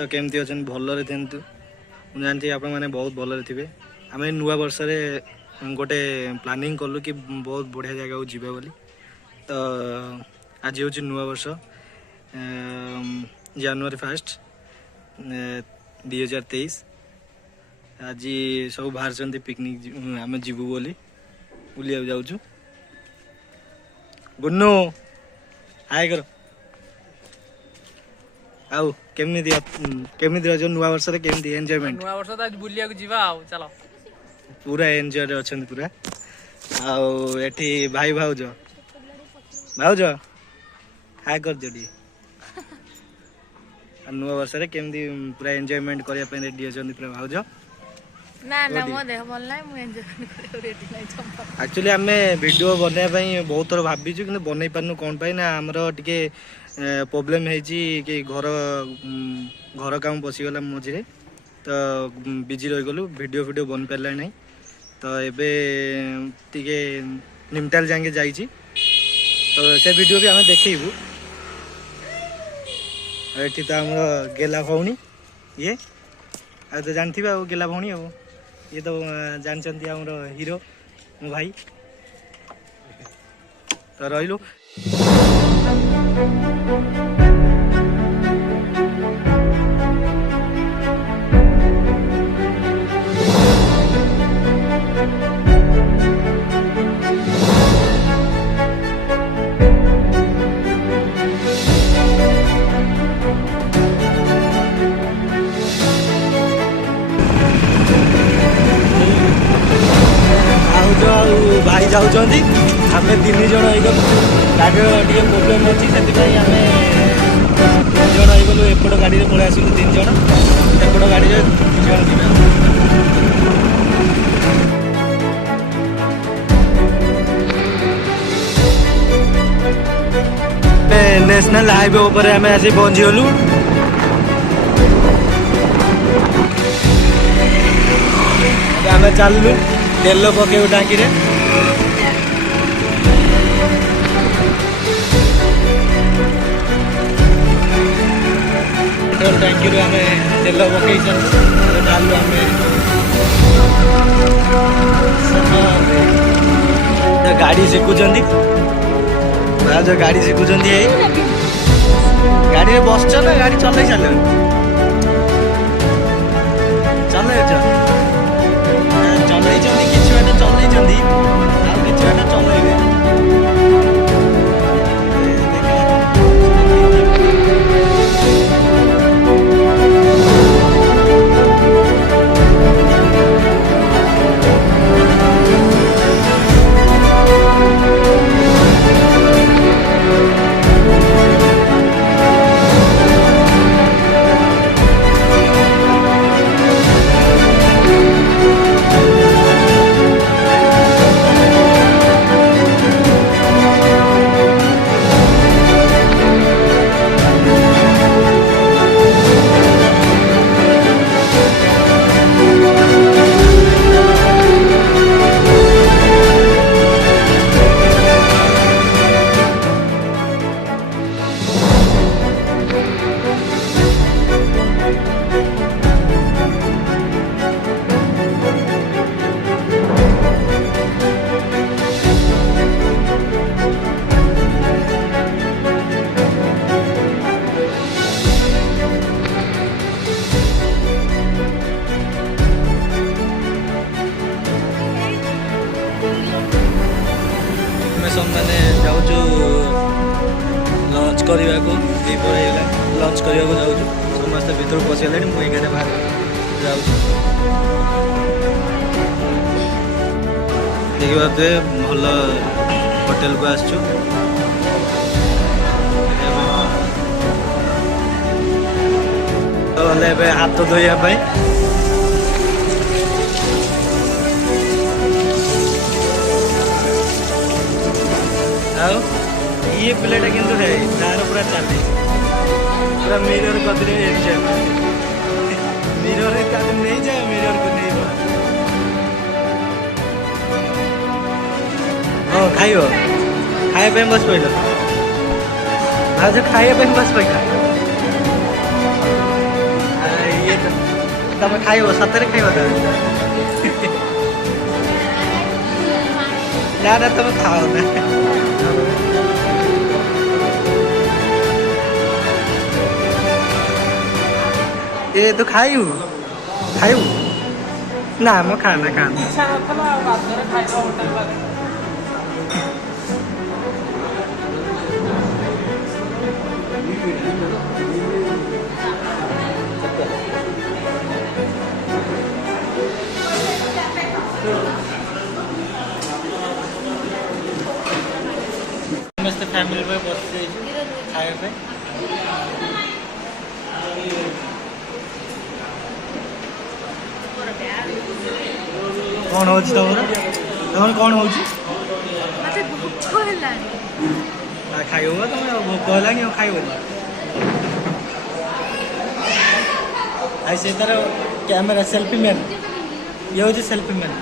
तो केमती अच्छा भलरे थे मुझे जानती आप मैंने बहुत भलरे थे आम नुआ वर्ष गोटे प्लानिंग कलु कि बहुत बढ़िया जगह को जीवा बोली तो आज हूँ नुआ वर्ष जनवरी 1 2023 आज सब बाहर पिकनिक आम जीवु बोली बुलिया जाऊँ गुन्नू हाय करो आउ केमिति जो नुआ वर्ष रे केमिति एन्जॉयमेंट नुआ वर्ष तो आज बुलिया को जीवा आउ चलो पूरा एन्जॉय रे अछन पूरा आउ एठी भाई भाउज हाय कर दियो नुआ वर्ष रे केमिति पूरा एन्जॉयमेंट करिया पे रेडी अछन पूरा भाउज ना ना मो देह भल नाही मु एन्जॉय करे रेडी नाही चंपा एक्चुअली आमे वीडियो बने पई बहुत थोर भाबी छु किंतु बनै पारनु कोन पई ना हमरो टिके प्रॉब्लम है कि घर काम पशिगला मझे तो बिजी रही गलु वीडियो बन पारा ना तो एबे टिके निमटाल जाके जाइए तो से वीडियो भी आम देखू ये तो आम गेला भौणी ये आ तो जानते गेला भौणी ये तो जानते आम हीरो मो भाई तो रही भाई जाऊँ आम 3 जन गाड़ी टे प्रोब्लेम अच्छी से आम 3 जन गलु एपट गाड़ी में पलि आसलु 3 जन एपट गाड़ी 2 जन जीवा नेशनल हाईवे ऊपर आम आसी पहुँची गलु आम चलू तेल पकेबू टांकी पेट्रोल टांकी आम तेल पकई ढालू आम गाड़ी शिखुंट जो गाड़ी शिखुंट गाड़ी में बस ना गाड़ी चल सारे चल चलई किसी बाटे चलई किसी बाटे चलइबे मैंने जाऊँ लंच करने को लंच करने को जाऊँ समस्त भर पशिगले मुझे बाहर जाऊँ देखिए भल होटेल को आसचु तो हाथ धोइबा ये प्लेटा किंतु है तार पूरा चले पूरा मिरर कदरे मिरर नहीं जाए मिरर को नहीं हाँ खाइब खाया बस पैल आज खाया बस पैसा ତମେ ଖାଇବ ସତରେ ଖାଇବ ତ ନା ନା ତମେ ଖାଅ ନା ଏ ତୁ ଖାଇବୁ ଖାଇବୁ ନା ମୁଁ ଖାଆନା ଖାଆନା ଇଚ୍ଛା ନଥିଲା ଆଉ ବାଧ୍ୟରେ ଖାଇବା ହୋଟେଲ ବାଲା ସମସ୍ତେ ଫ୍ୟାମିଲି ପାଇଁ ବସିଯାଇଛୁ ଖାଇବା ପାଇଁ କଣ ହଉଛି ତମର କଣ ହଉଛି ମତେ ଭୋକ ହେଲାଣି ଖାଇବ ତମେ ଭୋକ ହେଲାଣି ଆଉ ଖାଇବନି ଆଉ ସେ ତାର କ୍ୟାମେରା ସେଲ୍ଫି ମ୍ୟାନ୍ ଇଏ ହଉଛି ସେଲ୍ଫି ମ୍ୟାନ୍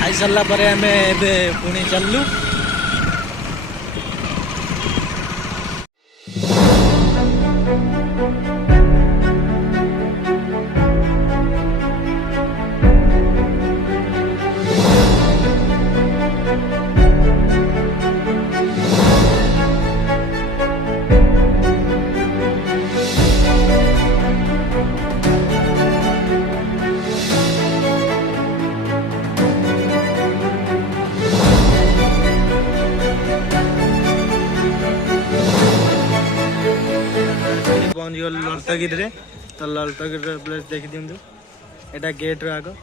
ଖାଇସାରିଲା ପରେ ଆମେ ଏବେ ପୁଣି ଚାଲିଲୁ पहुँचगल ललितगिरी तो ललितगिरी प्लेस देखी दिंतु एटा गेट रो आग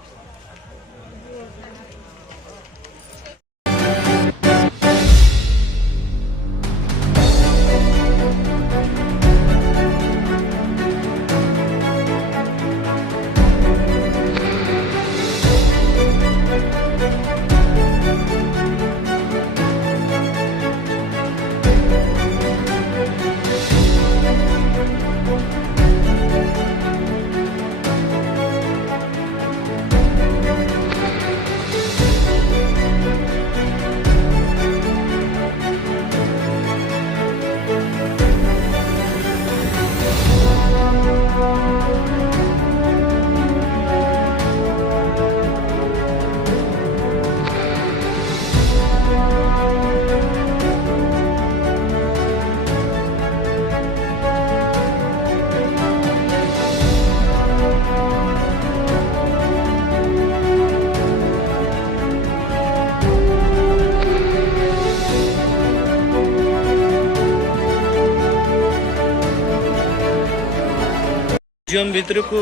म्यूजियम भितर को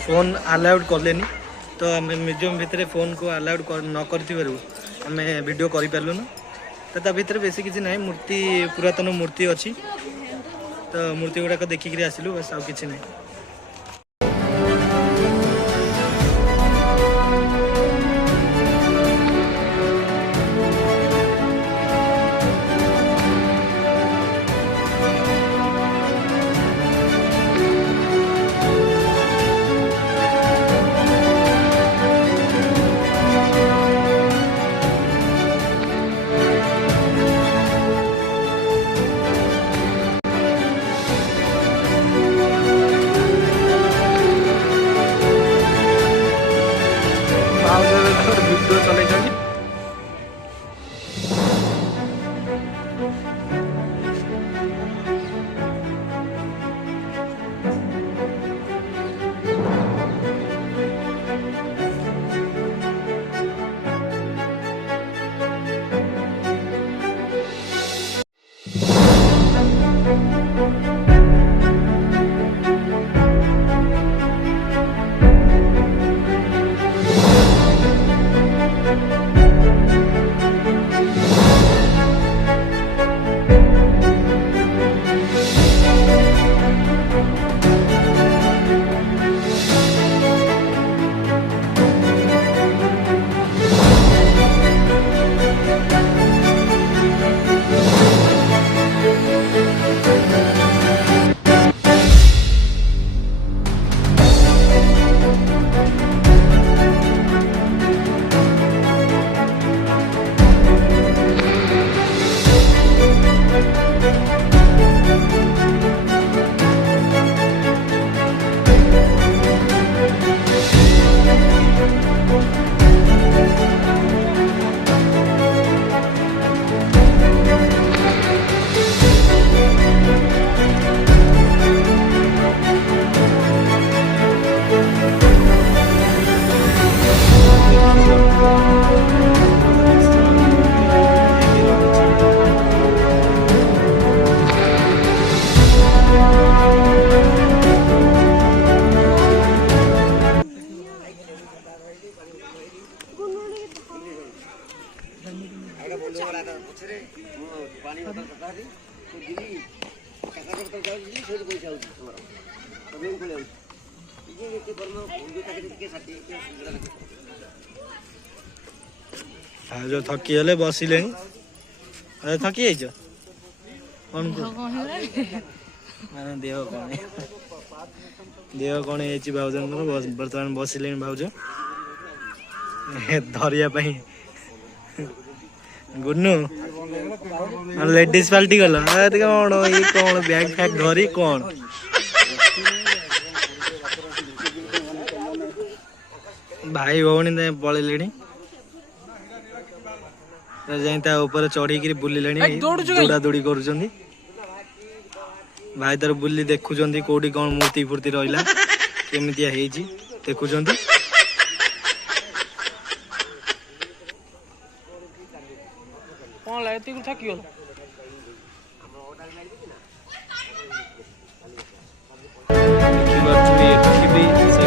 फोन अलाउड कलेनी तो आम म्यूजियम भितर फोन को अलाउड न करूँ आम वीडियो करूँ तो भितर बेसी किसी ना मूर्ति पुरातन मूर्ति अच्छी तो मूर्ति गुड़ाक देखिक आसलु बस आउ कि ना वीडियो चल ଭାଉଜ ଥକି ଗଲେ ବସିଲେଣି। ଥକି ଯାଇଛ କଣ କୁହ? ମାନେ ଦେହ କଣ ହେଇଛି ଭାଉଜଙ୍କର? ବର୍ତ୍ତମାନ ବସିଲେଣି ଭାଉଜ ଧରିବା ପାଇଁ। ଗୁନୁ ଲେଡିଜ ପାଲଟି ଗଲ କଣ? ଇଏ କଣ ବ୍ୟାଗ ଫ୍ୟାଗ ଧରି କଣ? ଭାଇ ଭଉଣୀ ପଳେଇଲେଣି। ଯାଇ ତା ଉପରେ ଚଢିକିରି ବୁଲିଲେଣି, ଦୌଡା ଦୌଡି କରୁଛନ୍ତି। ଭାଇ ତାର ବୁଲି ଦେଖୁଛନ୍ତି କୋଉଠି କଣ ମୂର୍ତ୍ତି ଫୁର୍ତ୍ତି ରହିଲା, କେମିତିଆ ହେଇଛି ଦେଖୁଛନ୍ତି। କଣ ଲାଗେ ଏତିକି ଥକିଗଲ? ଦେଖିପାରୁଥିବେ ଏଠି ବି ସେ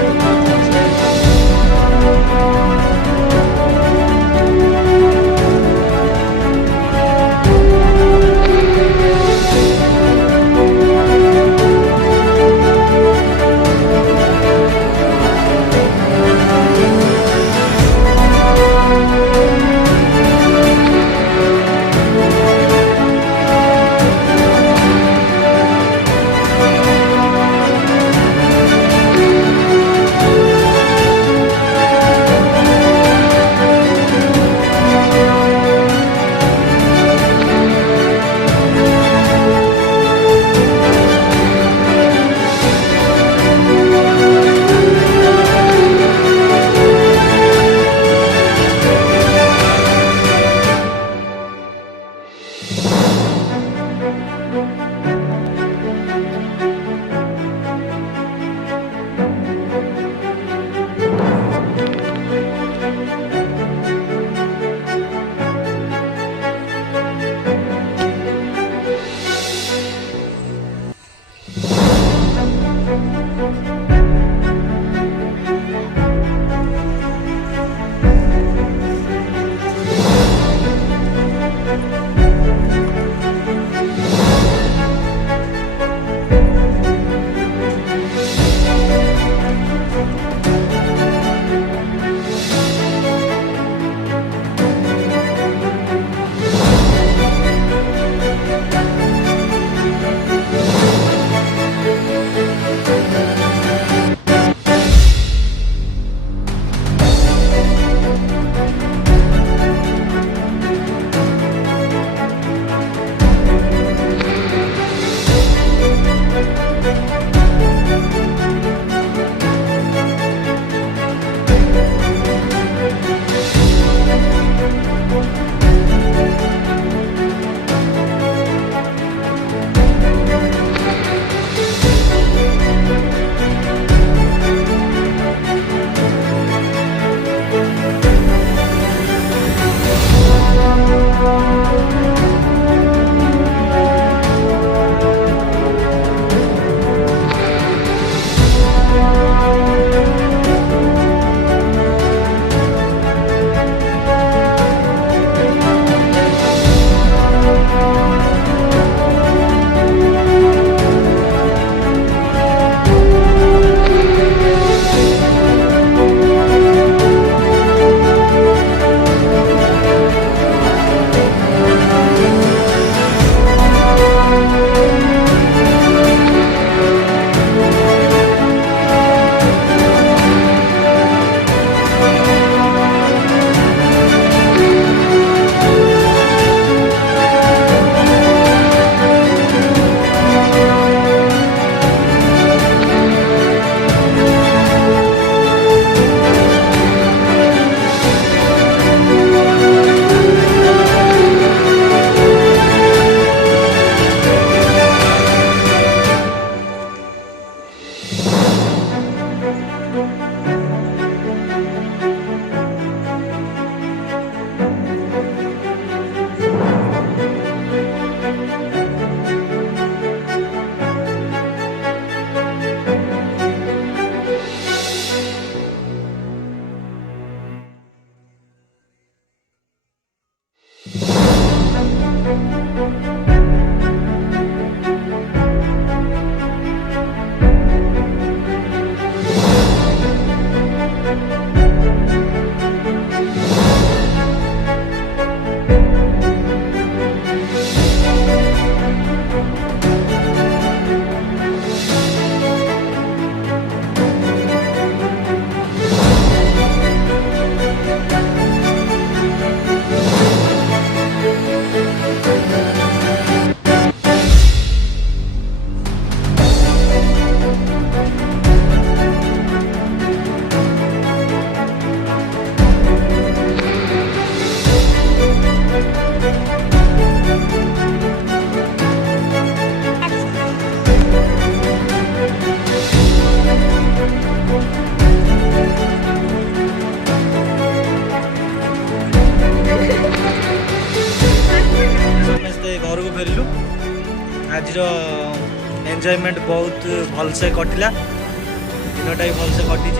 आज एंजॉयमेंट बहुत भलसे कटिला दिनटा भी भलसे कटी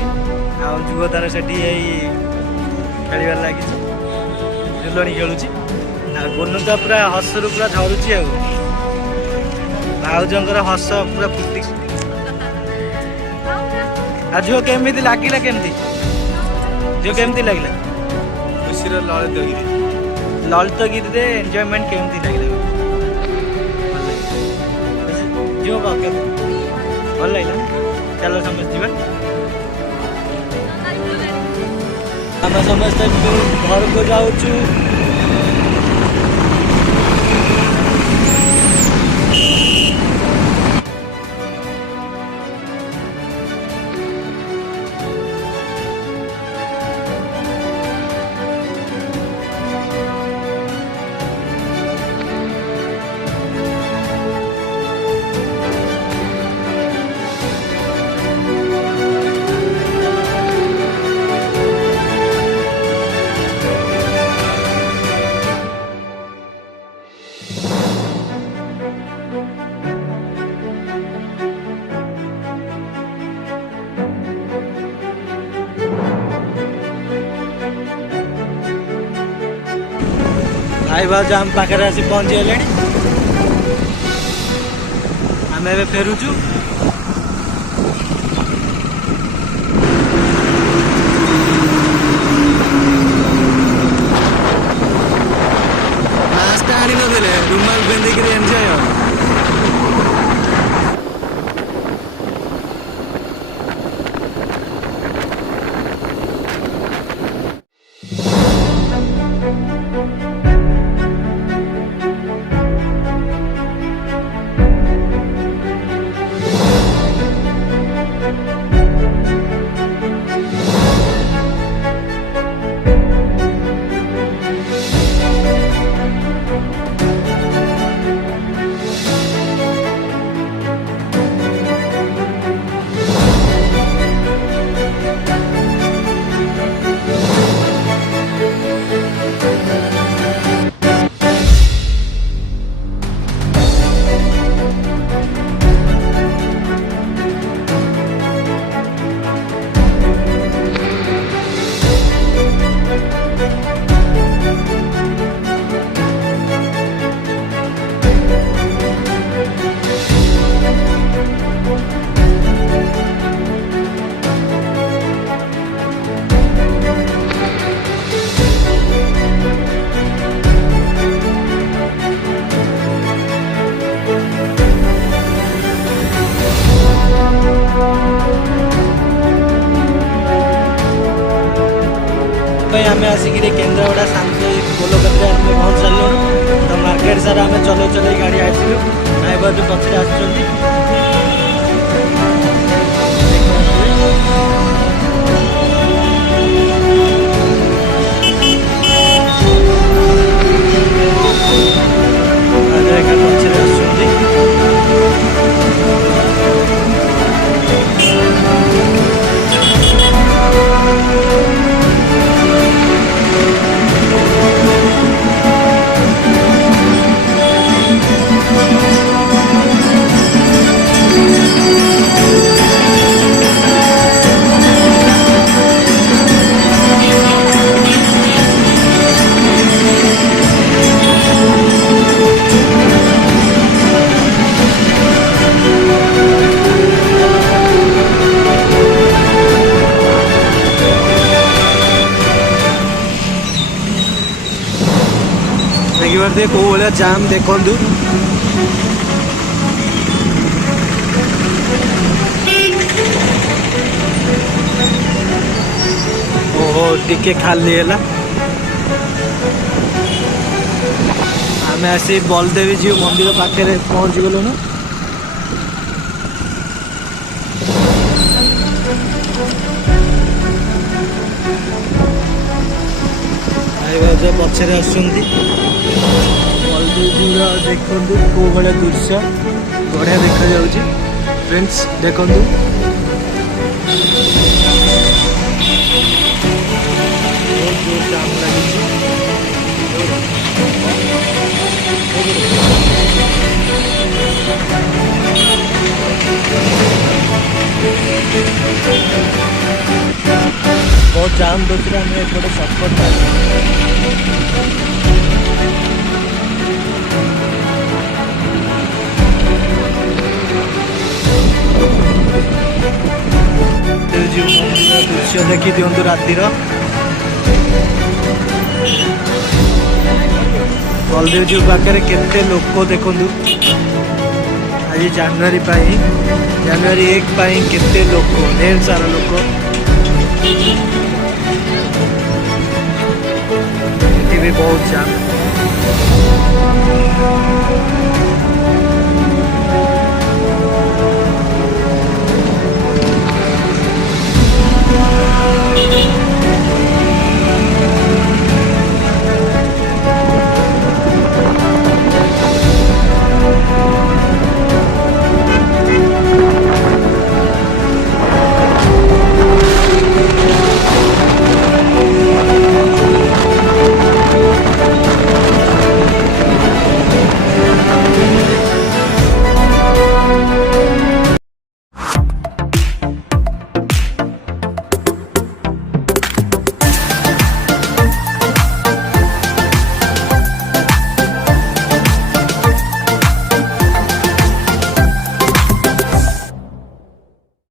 जुग तार से खेल लगी झुलणी खेलुँ गोनू तो पूरा हसरू पूरा झरुची भाउजर हस पूरा फुटी आ झील केमी लगिला केमती झील केमती लगिला खुशी ललित गीत रे एंजॉयमेंट केमती लगिला झील भल लगे चलो समझ जीवा आम समस्ते घर को जाऊँ भाई भाज आम पाखे आसी पहुँची गले आम ए फेरुचु मास्क आनी नदेले रुमाल पिंधिक एंजॉय आम आसिक केन्द्रापड़ा शांति कोलकाता पहुँच सारे तो मार्केट सारा आम चल चल गाड़ी आसलु ड्राइवर जो पचर देखिए कौ भाया जाम देखु ओहो टिके खाली है आम आसी बलदेवी जीव मंदिर पाखे पहुँच गलुन पचर देखु कौ भाया दृश्य बढ़िया देखा जाऊँगी फ्रेंड्स देखु जाम लगी जाम दोस्तों आम एपटे सर्टकट दृश्य देखी दिंतु रातिर बलदेवजी पाखे केते लोक देखु आज जानुरी जानुरी 1 केते लोक ढेर सारा लोक ये भी बहुत जाम।